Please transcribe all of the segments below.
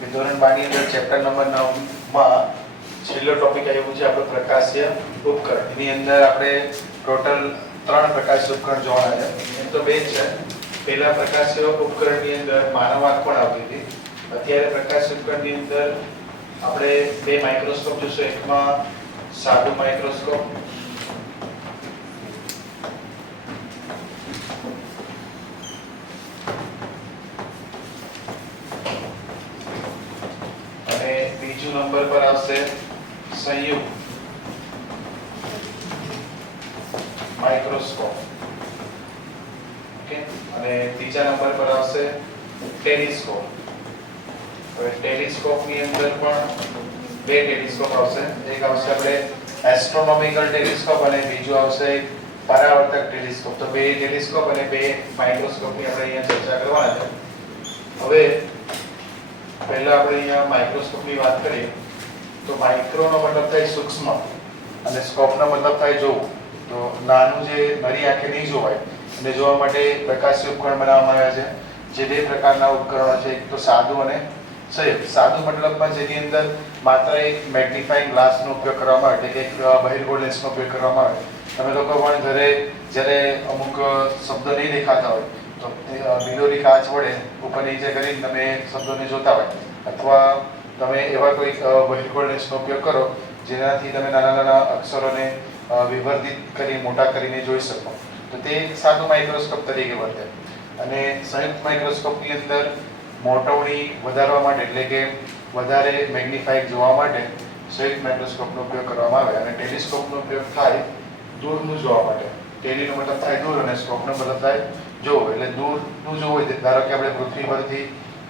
કે ધોરણ બારની અંદર ચેપ્ટર નંબર નવમાં છેલ્લો ટોપિક આવ્યો છે, આપણો પ્રકાશ્ય ઉપકરણ. એની અંદર આપણે ટોટલ ત્રણ પ્રકાશ ઉપકરણ જોવાના છે. એમ તો બે છે. પહેલા પ્રકાશીય ઉપકરણની અંદર માનવ આંખ પણ આવતી હતી. અત્યારે પ્રકાશ ઉપકરણની અંદર આપણે બે માઇક્રોસ્કોપ જોશું. એકમાં સાદું માઇક્રોસ્કોપ અને બીજું આવશે સંયુક્ત. માઇક્રોસ્કોપ ઓકે અને ત્રીજા નંબર પર આવશે ટેલિસ્કોપ. હવે ટેલિસ્કોપની અંદર પણ બે ટેલિસ્કોપ આવશે. એક આવશે આપણે એસ્ટ્રોનોમિકલ ટેલિસ્કોપ અને બીજું આવશે પરાવર્તક ટેલિસ્કોપ. તો બે ટેલિસ્કોપ અને બે માઇક્રોસ્કોપની આપણે અહીંયા ચર્ચા કરવાના છે. હવે પહેલા આપણે અહીંયા માઇક્રોસ્કોપની વાત કરીએ. તો માઇક્રોનો મતલબ થાય સૂક્ષ્મ અને સ્કોપનો મતલબ થાય જોવું તો નાનું જે નરી આંખે નહીં જોવાય, એને જોવા માટે પ્રકાશી ઉપકરણ બનાવવામાં આવ્યા છે. જે બે પ્રકારના ઉપકરણો છે, એક તો સાદું અને સંયુક્ત. સાદું મતલબમાં જેની અંદર માત્ર એક મેગ્નિફાઈંગ ગ્લાસનો ઉપયોગ કરવામાં આવે, એટલે કે એક બહિર્ગોળ લેન્સનો ઉપયોગ કરવામાં આવે. તમે લોકો પણ ઘરે, જ્યારે અમુક શબ્દ નહીં દેખાતા હોય, તો બિલોરી કાચ વડે ઉપર નીચે કરીને તમે શબ્દોને જોતા હોય. અથવા તમે એવા કોઈ બહિર્ગોળ ઉપયોગ કરો જેનાથી તમે નાના નાના અક્ષરોને વિવર્ધિત કરી, મોટા કરીને જોઈ શકો. તો તે સાદું માઇક્રોસ્કોપ તરીકે વર્તે. અને સંયુક્ત માઇક્રોસ્કોપની અંદર મોટવણી વધારવા માટે, એટલે કે વધારે મેગ્નિફાઈડ જોવા માટે સંયુક્ત માઇક્રોસ્કોપનો ઉપયોગ કરવામાં આવે. અને ટેલિસ્કોપનો ઉપયોગ થાય દૂરનું જોવા માટે. ટેલીનો મતલબ થાય દૂર અને સ્કોપનો મતલબ થાય જોવું. એટલે દૂરનું જોવું હોય, ધારો કે આપણે પૃથ્વી પરથી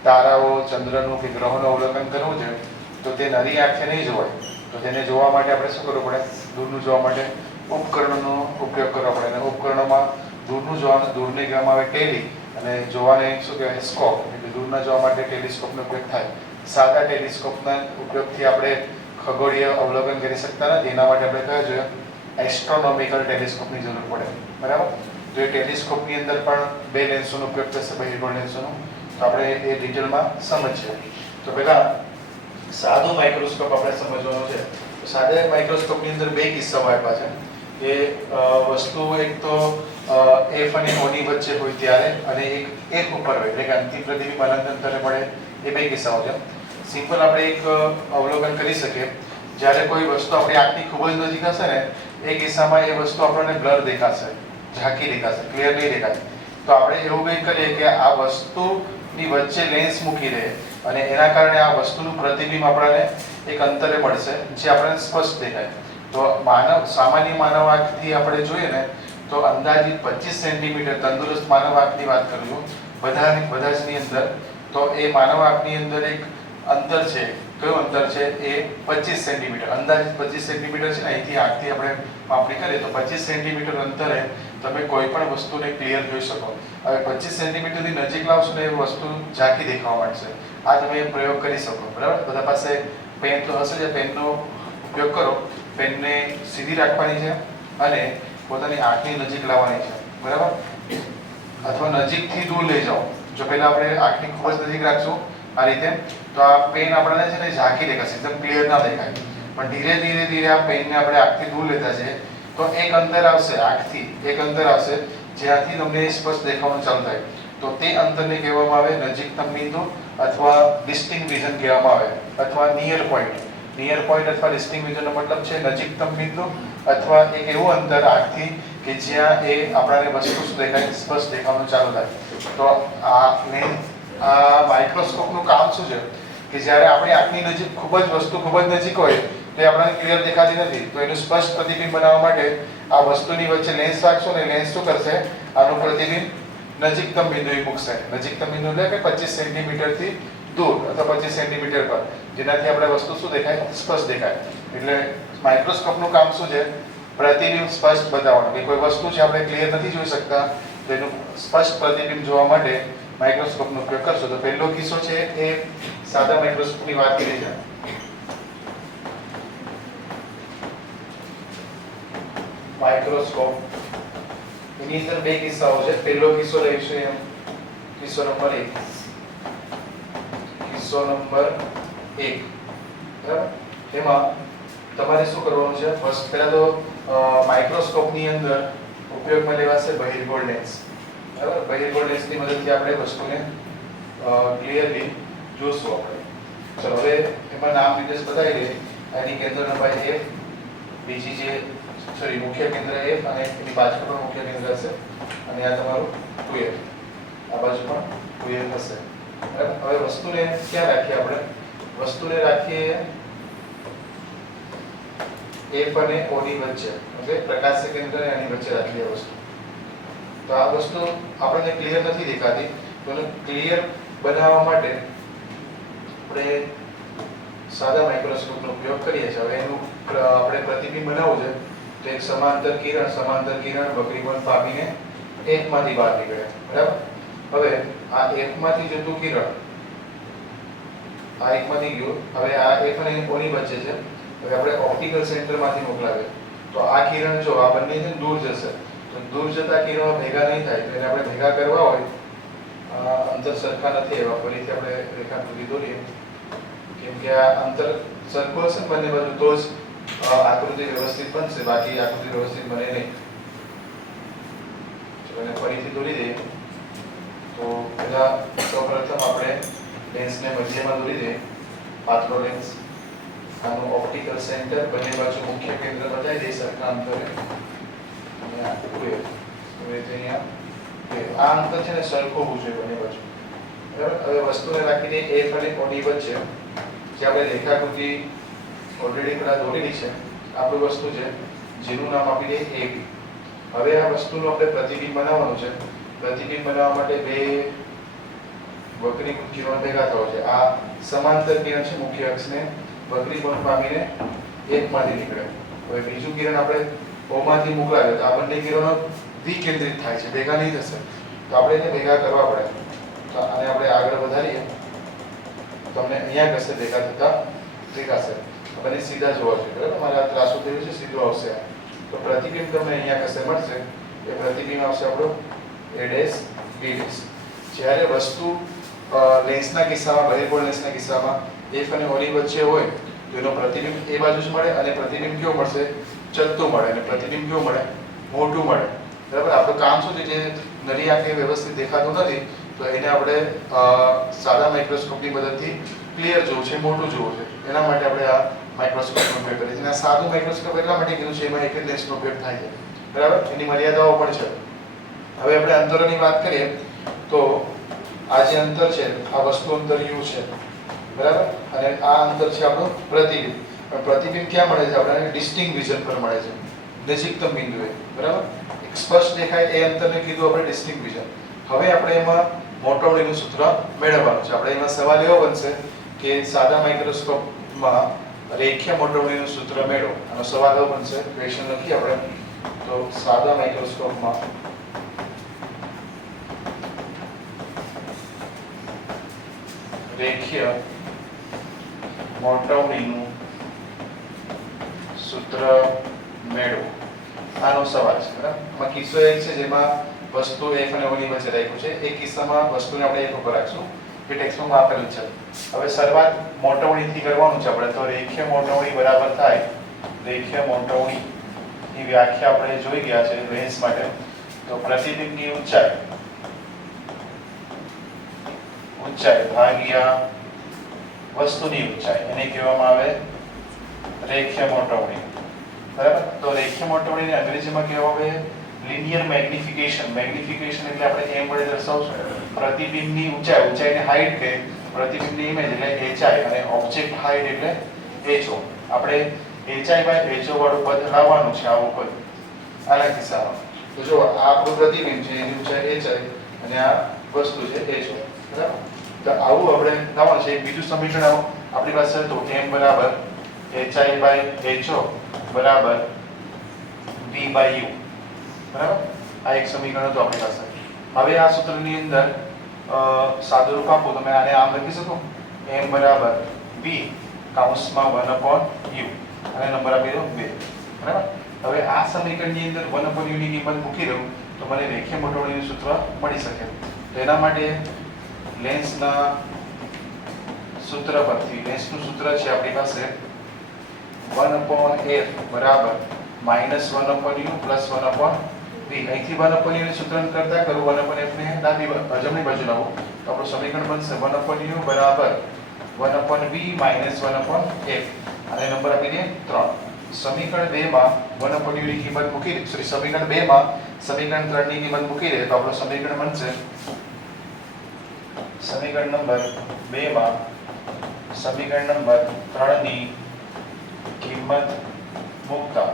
તારાઓ, ચંદ્રનું કે ગ્રહોનું અવલોકન કરવું છે, તો તે નરી આંખે નહીં જોવાય. તો તેને જોવા માટે આપણે શું કરવું પડે? દૂરનું જોવા માટે ઉપકરણોનો ઉપયોગ કરવો પડે. અને ઉપકરણોમાં દૂરનું જોવાનું, દૂરને કહેવામાં આવે ટેલી, અને જોવાને શું કહેવાય? સ્કોપ. એટલે દૂરના જોવા માટે ટેલિસ્કોપનો ઉપયોગ થાય. સાદા ટેલિસ્કોપના ઉપયોગથી આપણે ખગોળીય અવલોકન કરી શકતા નથી. એના માટે આપણે કયા જોઈએ? એસ્ટ્રોનોમિકલ ટેલિસ્કોપની જરૂર પડે. બરાબર? તો એ ટેલિસ્કોપની અંદર પણ બે લેન્સોનો ઉપયોગ થશે, બહિર્ગોળ લેન્સોનો. તો આપણે એ ડિટેલમાં સમજીએ. તો પહેલા સાદું માઇક્રોસ્કોપ આપણે સમજવાનું છે. તો સાદા માઇક્રોસ્કોપની અંદર બે કિસ્સાઓ આપ્યા છે. એ વસ્તુ એક તો એફ અને ઓની વચ્ચે હોય ત્યારે અને એક એક ઉપર હોય. એટલે કે અંતિમ પ્રતિબિંબ અનંત મળે. એ બે કિસ્સાઓ છે. સિમ્પલ આપણે એક અવલોકન કરી શકીએ. જ્યારે કોઈ વસ્તુ આપણી આંખની ખૂબ જ નજીક હશે ને, એ કિસ્સામાં એ વસ્તુ આપણને બ્લર દેખાશે ઝાંકી દેખાશે ક્લિયર નહીં દેખાશે. તો આપણે એવું કંઈક કરીએ કે આ વસ્તુની વચ્ચે લેન્સ મૂકી દે અને એના કારણે આ વસ્તુનું પ્રતિબિંબ આપણને એક અંતરે મળશે, જે આપણને સ્પષ્ટ દેખાય. તો માનવ, સામાન્ય માનવ આંખથી આપણે જોઈએ ને, તો અંદાજિત પચીસ સેન્ટીમીટર તંદુરસ્ત માનવ આંખની વાત કરું બધાની બધા જની અંદર. તો એ માનવ આંખની અંદર એક અંતર છે કયું અંતર છે? એ પચીસ સેન્ટીમીટર. અંદાજિત પચીસ સેન્ટીમીટર છે. અહીંથી આગથી આપણે માપણી કરીએ તો પચીસ સેન્ટીમીટર અંતરે તમે કોઈ પણ વસ્તુને ક્લિયર જોઈ શકો. હવે પચીસ સેન્ટીમીટરની નજીક લાવશો ને એ વસ્તુ ઝાંખી દેખાવા માંડશે. આ તમે પ્રયોગ કરી શકો. બરાબર? બધા પાસે પેન તો હશે જ પેનનો ઉપયોગ કરો. પેનને સીધી રાખવાની છે અને પોતાની આંખની નજીક લાવવાની છે. બરાબર? અથવા નજીકથી દૂર લઈ જાઓ. જો પહેલાં આપણે આંખની ખૂબ જ નજીક રાખશું આ રીતે તો આ પેન આપણને છે ને ઝાંખી દેખાશે એકદમ ક્લિયર ના દેખાય. પણ ધીરે ધીરે ધીરે આ પેનને આપણે આંખથી દૂર લેતા છે તો એક અંતર આવશે આંખથી, એક અંતર આવશે, જ્યાંથી તમને સ્પષ્ટ દેખાવાનું ચાલુ થાય. તો તે અંતરને કહેવામાં આવે નજીકતમ બિંદુ અથવા ડિસ્ટિંગ વિઝન કહેવામાં આવે, અથવા નિયર પોઈન્ટ નિયર પોઈન્ટ અથવા ડિસ્ટિંગ વિઝનનો મતલબ છે નજીકતમ બિંદુ અથવા એક એવું અંતર આંખથી કે જ્યાં એ આપણને વસ્તુ દેખાય, સ્પષ્ટ દેખાવાનું ચાલુ થાય. તો આ લેન્સ આ માઇક્રોસ્કોપનું કામ શું છે? કે જ્યારે આપણી આંખની નજીક ખૂબ જ વસ્તુ ખૂબ જ નજીક હોય, તો એ આપણને ક્લિયર દેખાતી નથી. તો એનું સ્પષ્ટ પ્રતિબિંબ બનાવવા માટે આ વસ્તુની વચ્ચે લેન્સ રાખશો ને લેન્સ શું કરશે? આનું પ્રતિબિંબ નજીકતમ બિંદુએ મૂકશે. નજીકતમ બિંદુ એટલે કે પચીસ સેન્ટીમીટરથી દૂર અથવા પચીસ સેન્ટીમીટર પર. જેનાથી આપણે વસ્તુ શું દેખાય? સ્પષ્ટ દેખાય. એટલે માઇક્રોસ્કોપનું કામ શું છે? પ્રતિબિંબ સ્પષ્ટ બતાવવાનું. કે કોઈ વસ્તુ છે આપણે ક્લિયર નથી જોઈ શકતા, તો એનું સ્પષ્ટ પ્રતિબિંબ જોવા માટે માઇક્રોસ્કોપનો ઉપયોગ કરશો તો પહેલો કિસ્સો છે એ સાદા માઇક્રોસ્કોપની વાત કરી છે. માઇક્રોસ્કોપ એની અંદર બે કિસ્સાઓ છે. પહેલો કિસ્સો લઈશું એમ. કિસ્સો નંબર એક. કિસ્સો નંબર એક. બરાબર? એમાં તમારે શું કરવાનું છે? ફર્સ્ટ પહેલા તો માઇક્રોસ્કોપની અંદર ઉપયોગમાં લેવાશે બહિર્ગોળ લેન્સ. બરાબર? બહિર્ગોળ લેન્સની મદદથી આપણે વસ્તુને ક્લિયરલી જોશું આપણે. ચલો, હવે એમાં નામ વિદેશ બતાવી દઈએ. એની કેન્દ્ર લંબાઈ એફ બીજી જે સોરી મુખ્ય કેન્દ્ર એફ અને એની પાછળ પણ મુખ્ય કેન્દ્ર હશે. અને આ તમારું ટુ એફ આ બાજુ પણ ટુ એફ હશે. બરાબર? હવે વસ્તુને ક્યાં રાખીએ આપણે? વસ્તુને રાખીએ એફ અને ઓની વચ્ચે. ઓકે? પ્રકાશ કેન્દ્ર એની વચ્ચે રાખીએ વસ્તુ. તો આ વસ્તુ આપણને ક્લિયર નથી દેખાતી. તો એને ક્લિયર બનાવવા માટે આપણે સાદા માઇક્રોસ્કોપનો ઉપયોગ કરીએ છીએ. હવે એનું આપણે પ્રતિબિંબ બનાવવું છે, તો એક સમાંતર કિરણ સમાંતર કિરણ વક્રીકોણ પામીને એકમાંથી બહાર નીકળે. બરાબર? હવે આ એકમાંથી જતું કિરણ, આ એકમાંથી ગયું. હવે આ એક અને કોની વચ્ચે છે? હવે આપણે ઓપ્ટિકલ સેન્ટરમાંથી મોકલાવીએ. તો આ કિરણ જો આ બંને દૂર જશે દૂર જતા કિરણો ભેગા નહીં થાય, તો એને આપણે ભેગા કરવા હોય અંતર સરખા નથી એવા. ફરીથી આપણે રેખાકૃતિ દોરીએ કેમ કે આ અંતર સરખું હશે બંને બાજુ, તો જ આકૃતિ વ્યવસ્થિત બનશે, બાકી આકૃતિ વ્યવસ્થિત બને નહીં. અને ફરીથી દોરી દઈએ, તો પહેલા સૌપ્રથમ આપણે લેન્સને મધ્યમાં દોરી દઈએ, પાતળો લેન્સ આનું ઓપ્ટિકલ સેન્ટર બંને બાજુ મુખ્ય કેન્દ્ર બતાવી દઈએ સરખા અંતરે હવે અહીંયા બે. અંતર છે ને સરખું હોવું જોઈએ બંને બાજુ બરાબર હવે વસ્તુને રાખી દઈએ એફ અને ની વચ્ચે જે આપણે રેખાકૃતિ ઓલરેડી પેલા દોરેલી છે આપણી વસ્તુ છે જેનું નામ આપી દઈએ AB હવે આ વસ્તુનું આપણે પ્રતિબિંબ બનાવવાનું છે પ્રતિબિંબ બનાવવા માટે બે વક્રીકૃત કિરણો ભેગા થવા છે આ સમાંતર કિરણ છે મુખ્ય અક્ષને વક્રીકોણ પામીને એકમાંથી નીકળે હવે બીજું કિરણ આપણે O માંથી મોકલાવે તો આ બંને કિરણો વિકેન્દ્રિત થાય છે, ભેગા નહીં થશે. તો આપણે એને ભેગા કરવા પડે. તો આને આપણે આગળ વધારીએ. તમને અહીંયા કશે ભેગા થતા દેખાશે. બંને સીધા જોવા છે, બરાબર? મારે આ ત્રાસુ થયું છે, સીધું આવશે તો પ્રતિબિંબ તમને અહીંયા કશે મળશે. એ પ્રતિબિંબ આવશે આપણો એ ડેસ બી ડેસ જ્યારે વસ્તુ લેન્સના કિસ્સામાં બહિર્ગોળ લેન્સના કિસ્સામાં એફ અને ઓની વચ્ચે હોય, તો એનો પ્રતિબિંબ એ બાજુ જ મળે અને પ્રતિબિંબ કેવો મળશે? ચલતું મળે અને પ્રતિબિંબ કેવું મળે મોટું મળે. બરાબર? આપણું કામ શું છે? જે નરી આંખે વ્યવસ્થિત દેખાતું નથી, તો એને આપણે સાદા માઇક્રોસ્કોપની મદદથી ક્લિયર જોવું છે મોટું જોવું છે. એના માટે આપણે આ માઇક્રોસ્કોપનો ઉપયોગ કરીએ છીએ. સાદું માઇક્રોસ્કોપ એટલા માટે કીધું છે, એમાં એક જ લેન્સનો ઉપયોગ થાય છે. બરાબર? એની મર્યાદાઓ પણ છે. હવે આપણે અંતરોની વાત કરીએ, તો આ જે અંતર છે, આ વસ્તુ અંતર યુ છે. બરાબર? અને આ અંતર છે આપણું પ્રતિબિંબ. પ્રતિબિંબ ક્યાં મળે છે? આપણને ડિસ્ટિંગ વિઝન પર મળે છે. નજીકતમ બિંદુએ. બરાબર? એક સ્પષ્ટ દેખાય એ અંતરને કીધું આપણે ડિસ્ટિંગ વિઝન હવે આપણે એમાં મોટવણીનું સૂત્ર મેળવવાનું છે. આપણે એમાં સવાલ એવો બનશે કે સાદા માઇક્રોસ્કોપમાં રેખીય મોટવણીનું સૂત્ર મેળવો. આનો સવાલ એવો બનશે ક્વેશ્ચન લખીએ આપણે. તો સાદા માઇક્રોસ્કોપમાં રેખીય મોટવણીનું સૂત્ર મેળવો. આનો સવાલ છે, બરાબર? આમાં કિસ્સો એક છે જેમાં વસ્તુ એક અને ઓની વચ્ચે રાખ્યું છે. એ કિસ્સામાં વસ્તુને આપણે એક ઉપર રાખશું. એ ટેક્સ્ટમાં આપેલું છે. હવે શરૂઆત મોટવણીથી કરવાનું છે આપણે. તો રેખીય મોટવણી બરાબર થાય. રેખીય મોટવણી. ની વ્યાખ્યા આપણે જોઈ ગયા છે રેન્જ માટે. તો પ્રતિબિંબની ઊંચાઈ. ઊંચાઈ ભાગ્યા વસ્તુની ઊંચાઈ. એને કહેવામાં આવે રેખીય મોટવણી. બરાબર? તો રેખીય મોટવણીને અંગ્રેજીમાં કહેવામાં આવે લિનિયર મેગ્નિફિકેશન મેગ્નિફિકેશન એટલે આપણે એમ વડે દર્શાવશું પ્રતિબિંબની ઊંચાઈ, ઊંચાઈને હાઈટ કે પ્રતિબિંબની ઇમેજ એટલે એચઆઈ અને ઓબ્જેક્ટ હાઈટ એટલે એચઓ આપણે એચઆઈ બાય એચઓ વાળું પદ લાવવાનું છે, આવું પદ. આના કિસ્સામાં. તો જો આ આપણું પ્રતિબિંબ છે, એની ઊંચાઈ એચઆઈ અને આ વસ્તુ છે એચઓ બરાબર? તો આવું આપણે લાવવાનું છે. બીજું સમીકરણ આપણી પાસે તો m બરાબર hi બાય ho બરાબર v બાય u. બરાબર? આ એક સમીકરણ હતું આપણી પાસે હવે આ સૂત્રની અંદર અ, સાદું રૂપ આપો તમે આને આમ લખી શકો? M બરાબર v કૌંસમાં 1 upon u. અને નંબર આપી દો 2 બરાબર? હવે આ સમીકરણની અંદર 1 upon u ની કિંમત મૂકી દઉં તો મને રેખીય મટોળીનું સૂત્ર મળી શકે. તો એના માટે લેન્સના સૂત્ર પરથી લેન્સનું સૂત્ર છે આપણી પાસે 1 upon f બરાબર minus 1 upon u plus 1 upon v અહીંથી 1 upon u સૂત્રણ કરતા કરું 1 upon f ને ડાબી જમણી બાજુ લાવું. તો આપણું સમીકરણ બનશે 1 upon u બરાબર 1 upon v minus 1 upon f અને નંબર આપી દે 3 સમીકરણ 2 માં 1 upon u ની કિંમત મૂકી દે સોરી સમીકરણ 2 માં સમીકરણ 3 ની કિંમત મૂકી દે તો આપણું સમીકરણ બનશે સમીકરણ નંબર 2 માં સમીકરણ નંબર 3 ની કિંમત મૂકતા.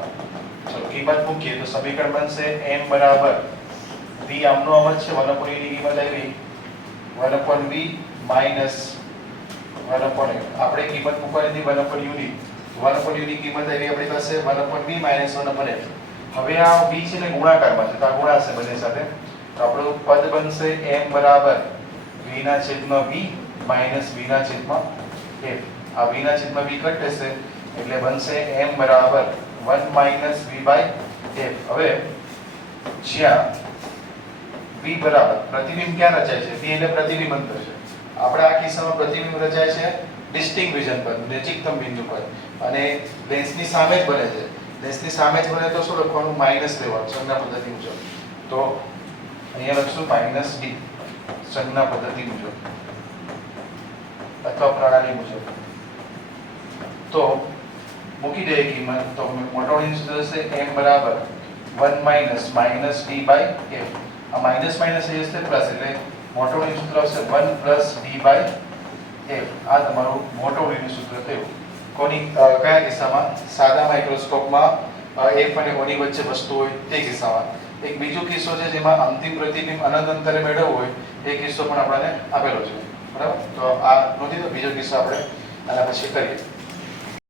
ચલો કિંમત મૂકીએ તો સમીકરણ બનશે m બરાબર. v આમનો આમ છે 1 upon e ની કિંમત આવી 1 upon v minus 1 upon f આપણે કિંમત મૂકવાની હતી 1 upon u ની. 1 upon u ની કિંમત આવી આપણી પાસે 1 upon v minus 1 upon f હવે આ v છે ને ગુણાકારમાં છે, તો આ ગુણાશે બંને સાથે. તો આપણું પદ બનશે m બરાબર v ના છેદમાં v minus v ના છેદમાં f આ v ના છેદમાં v કટ થશે એટલે બનશે m બરાબર 1 માઇનસ v by f હવે જ્યાં v બરાબર પ્રતિબિંબ ક્યાં રચાય છે? v એટલે પ્રતિબિંબ અંતર છે આપણે આ કિસ્સામાં પ્રતિબિંબ રચાય છે ડિસ્ટિંગ્વિઝન પર, નજીકતમ બિંદુ પર. અને લેન્સની સામે જ બને છે. લેન્સની સામે જ બને તો શું લખવાનું? માઇનસ લેવાનું, સંજ્ઞા પદ્ધતિ મુજબ. તો અહીંયા લખશું માઇનસ ડી, સંજ્ઞા પદ્ધતિ મુજબ. અથવા પ્રણાલી મુજબ. તો મૂકી દઈએ કિંમત તો મોટોની સૂત્ર થશે? m બરાબર. 1 minus minus d by f આ માઇનસ માઇનસ એ છે પ્લસ એટલે મોટોની સૂત્ર આવશે 1 પ્લસ d બાય f આ તમારું મોટોની સૂત્ર થયું. કોની કયા કિસ્સામાં? સાદા માઇક્રોસ્કોપમાં f અને o ની વચ્ચે વસ્તુ હોય તે કિસ્સામાં. એક બીજો કિસ્સો છે જેમાં અંતિમ પ્રતિબિંબ અનંત અંતરે મેળવવું હોય, એ કિસ્સો પણ આપણને આપેલો છે. બરાબર? તો આ નોંધી તો બીજો કિસ્સો આપણે આના પછી કરીએ.